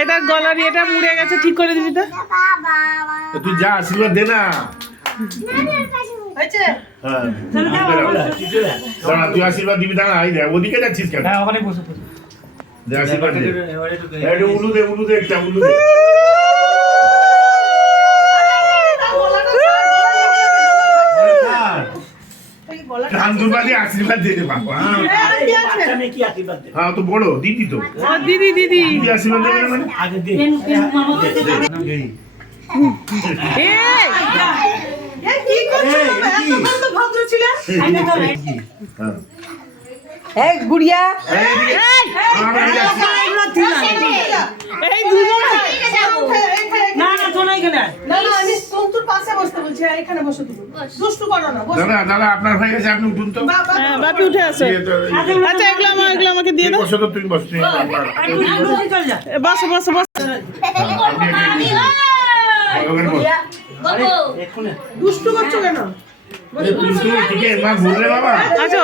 এটা গলার এটা মুড়ে গেছে, ঠিক করে দিবি তো। তুই যা আশীর্বাদ দে না। তুই আশীর্বাদ দিবি, দাঁড়া। ওদিকে যাচ্ছিস কেন? আশীর্বাদ দে, উলু দে, উলু দে, একটা উলু দে। আশীর্বাদ দে বাবা। হ্যাঁ তো বড় দিদি তো, দিদি দিদি আশীর্বাদ দেবে মানে গুড়িয়া দাদা আপনার হয়ে গেছে, আপনি উঠুন তো। বাপি উঠে আসে। আচ্ছা এগুলো আমাকে দিয়ে দাও। বসো তো, তুমি বসো। বসো বসো বসো। দুষ্টু করছো কেন? মা ঘুরলে বাবা। আচ্ছা